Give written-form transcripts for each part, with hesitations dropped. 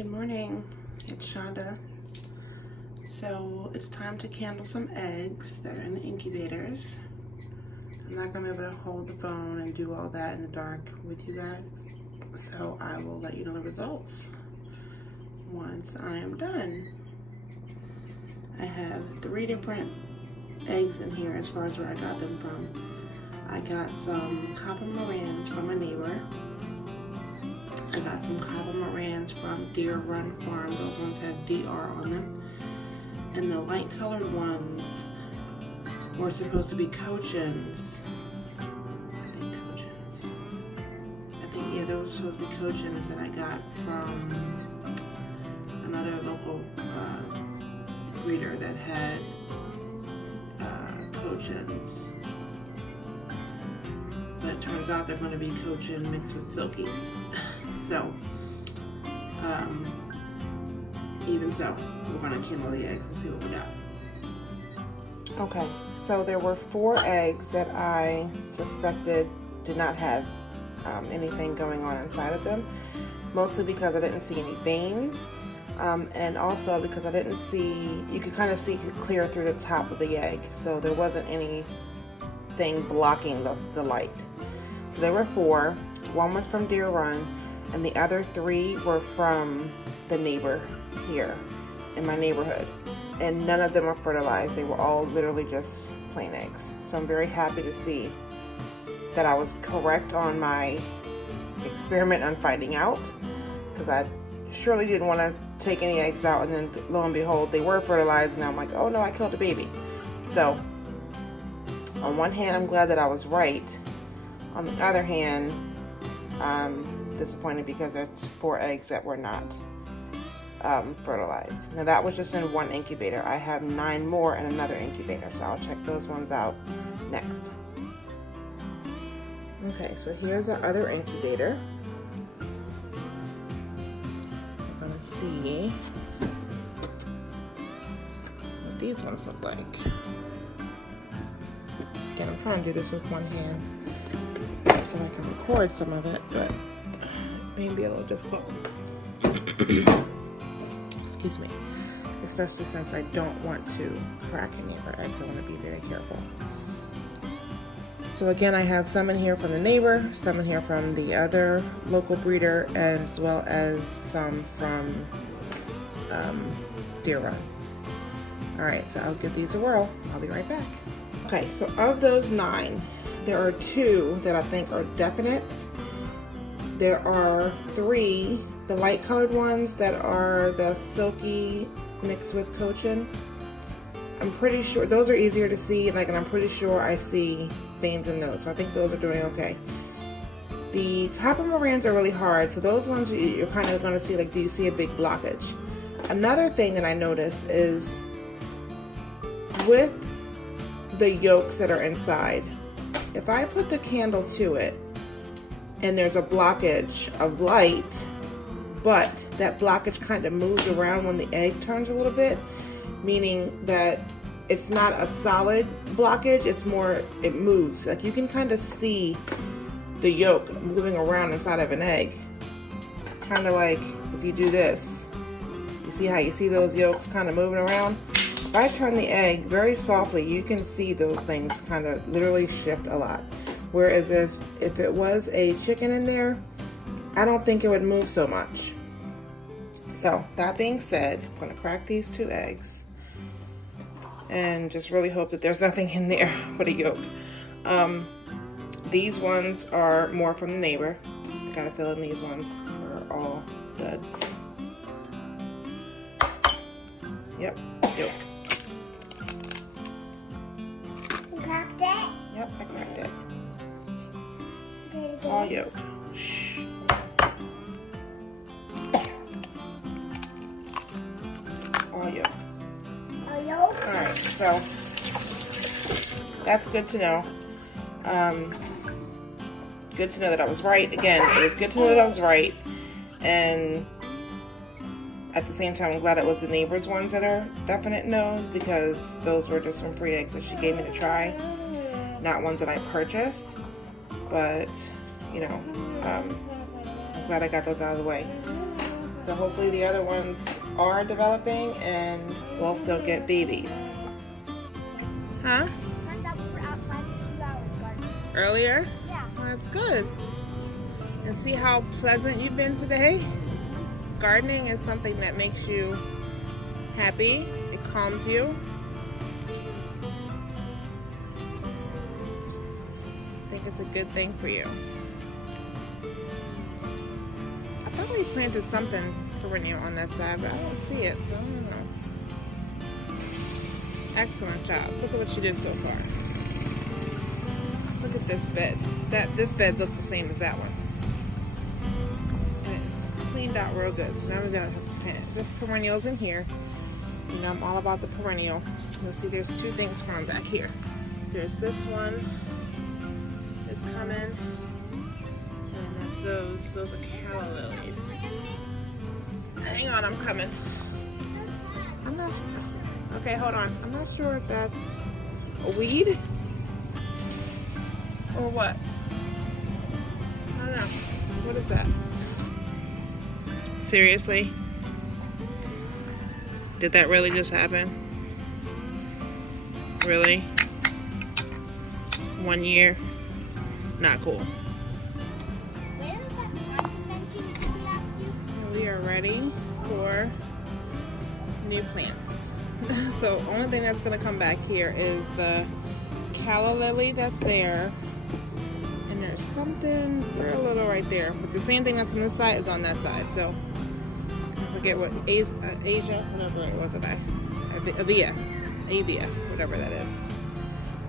Good morning, it's Shonda. So it's time to candle some eggs that are in the incubators. I'm not gonna be able to hold the phone and do all that in the dark with you guys. So I will let you know the results once I am done. I have 3 different eggs in here as far as where I got them from. I got some copper morans from a neighbor. I got some copper morans from Deer Run Farm. Those ones have DR on them. And the light colored ones were supposed to be Cochins. Yeah, those were supposed to be Cochins that I got from another local breeder that had Cochins. But it turns out they're going to be Cochin mixed with Silkies. So, even so, we're going to kindle the eggs and see what we got. Okay, so there were 4 eggs that I suspected did not have anything going on inside of them. Mostly because I didn't see any veins, and also because I didn't see, you could kind of see clear through the top of the egg. So there wasn't anything blocking the light. So there were 4. 1 was from Deer Run, and the other 3 were from the neighbor here in my neighborhood. And none of them were fertilized. They were all literally just plain eggs. So I'm very happy to see that I was correct on my experiment on finding out, because I surely didn't want to take any eggs out and then lo and behold they were fertilized, and I'm like, oh no, I killed a baby. So on one hand, I'm glad that I was right. On the other hand, I'm disappointed because there's 4 eggs that were not fertilized. Now that was just in 1 incubator. I have 9 more in another incubator, so I'll check those ones out next. Okay, so here's our other incubator. We're gonna see what these ones look like. Again, I'm trying to do this with one hand so I can record some of it, but it may be a little difficult. Excuse me. Especially since I don't want to crack any of our eggs. I want to be very careful. So again, I have some in here from the neighbor, some in here from the other local breeder, as well as some from Deer Run. Alright, so I'll give these a whirl. I'll be right back. Okay, so of those 9, there are 2 that I think are definites. There are 3, the light colored ones that are the Silky mixed with Cochin. I'm pretty sure those are easier to see, and I'm pretty sure I see veins in those, so I think those are doing okay. The copper morans are really hard, so those ones you're kind of going to see, like, do you see a big blockage? Another thing that I noticed is with the yolks that are inside, if I put the candle to it and there's a blockage of light, but that blockage kind of moves around when the egg turns a little bit, meaning that it's not a solid blockage, it's more, it moves. Like, you can kind of see the yolk moving around inside of an egg. Kind of like if you do this. You see how you see those yolks kind of moving around? If I turn the egg very softly, you can see those things kind of literally shift a lot. Whereas if it was a chicken in there, I don't think it would move so much. So that being said, I'm gonna crack these 2 eggs and just really hope that there's nothing in there but a yolk. These ones are more from the neighbor. I gotta fill in these ones. They're all duds. Yep, yolk. You cracked it? Yep, I cracked it. Did it again? All yolk. Shh. All yolk. All yolk? Alright, so that's good to know. Good to know that I was right. Again, it was good to know that I was right. And at the same time, I'm glad it was the neighbor's ones that are definite no's, because those were just some free eggs that she gave me to try. Not ones that I purchased. But, you know, I'm glad I got those out of the way. So So hopefully the other ones are developing and we'll still get babies. Huh? Turns out we were outside for 2 hours gardening. Earlier? Yeah. Well, that's good. And see how pleasant you've been today? Gardening is something that makes you happy. It calms you. I think it's a good thing for you. I thought we planted something perennial on that side, but I don't see it, so I don't know. Excellent job. Look at what you did so far. Look at this bed. This bed looked the same as that one. And it's cleaned out real good. So now we're gonna have to plant it. There's perennials in here. You know I'm all about the perennial. You'll see there's 2 things growing back here. There's this one is coming. And that's those are calla lilies. Hang on, I'm coming. I'm not, okay, hold on. I'm not sure if that's a weed or what. I don't know. What is that? Seriously? Did that really just happen? Really? 1 year? Not cool. Where is that slime invention that we asked you? We are ready for new plants. So only thing that's going to come back here is the calla lily that's there, and there's something very little right there, but the same thing that's on this side is on that side. So I forget what Asia, whatever it was, Avia, whatever that is.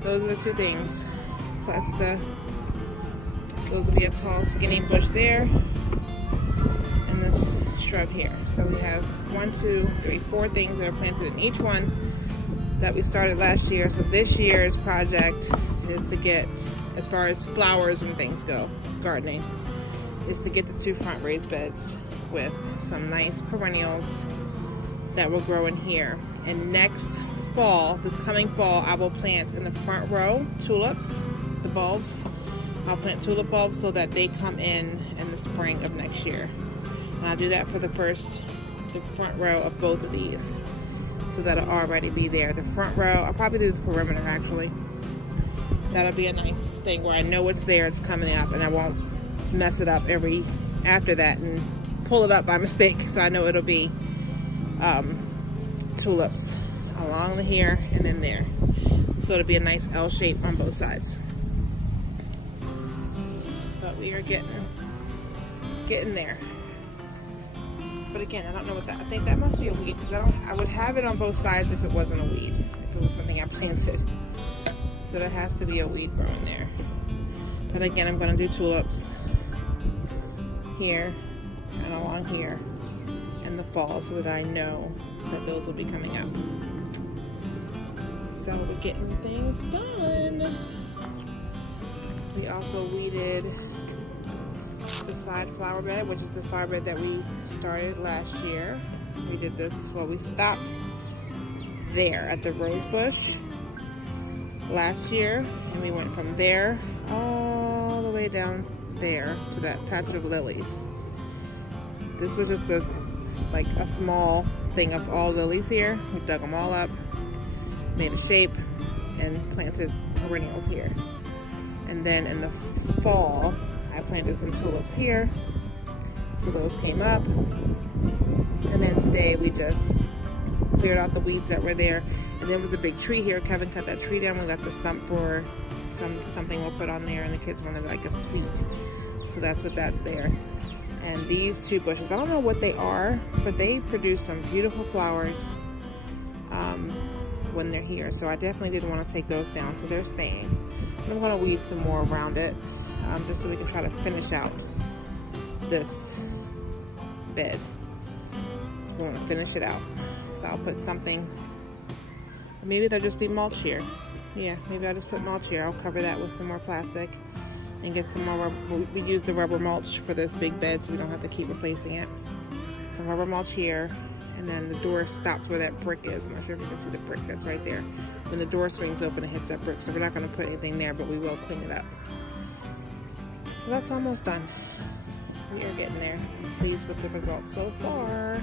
Those are the 2 things, plus those will be a tall skinny bush there and this shrub here. So we have 1, 2, 3, 4 things that are planted in each one that we started last year. So this year's project is to get, as far as flowers and things go, gardening, is to get the 2 front raised beds with some nice perennials that will grow in here. And next fall, this coming fall, I will plant in the front row tulips, the bulbs. I'll plant tulip bulbs so that they come in the spring of next year. And I'll do that for the front row of both of these, so that'll already be there. The front row, I'll probably do the perimeter actually. That'll be a nice thing where I know it's there, it's coming up, and I won't mess it up after that and pull it up by mistake. So I know it'll be tulips along here and in there. So it'll be a nice L shape on both sides. But we are getting there. But again, I don't know what that, I think that must be a weed, because I would have it on both sides if it wasn't a weed, if it was something I planted. So there has to be a weed growing there. But again, I'm going to do tulips here and along here in the fall, so that I know that those will be coming up. So we're getting things done. We also weeded the side flower bed, which is the flower bed that we started last year. We did this, well, we stopped there at the rose bush last year, and we went from there all the way down there to that patch of lilies. This was just a small thing of all lilies here. We dug them all up, made a shape, and planted perennials here. And then in the fall, I planted some tulips here, so those came up. And then today we just cleared out the weeds that were there. And there was a big tree here. Kevin cut that tree down. We left the stump for something we'll put on there, and the kids wanted like a seat. So that's what that's there. And these 2 bushes, I don't know what they are, but they produce some beautiful flowers when they're here. So I definitely didn't want to take those down, so they're staying. I'm going to weed some more around it, just so we can try to finish out this bed. We want to finish it out. So I'll put something, maybe there'll just be mulch here. Yeah, maybe I'll just put mulch here. I'll cover that with some more plastic and get some more rubber. We use the rubber mulch for this big bed, so we don't have to keep replacing it. Some rubber mulch here, and then the door stops where that brick is. I'm not sure if you can see the brick that's right there. When the door swings open, it hits that brick, so we're not going to put anything there, but we will clean it up. So that's almost done. We are getting there. I'm pleased with the results so far.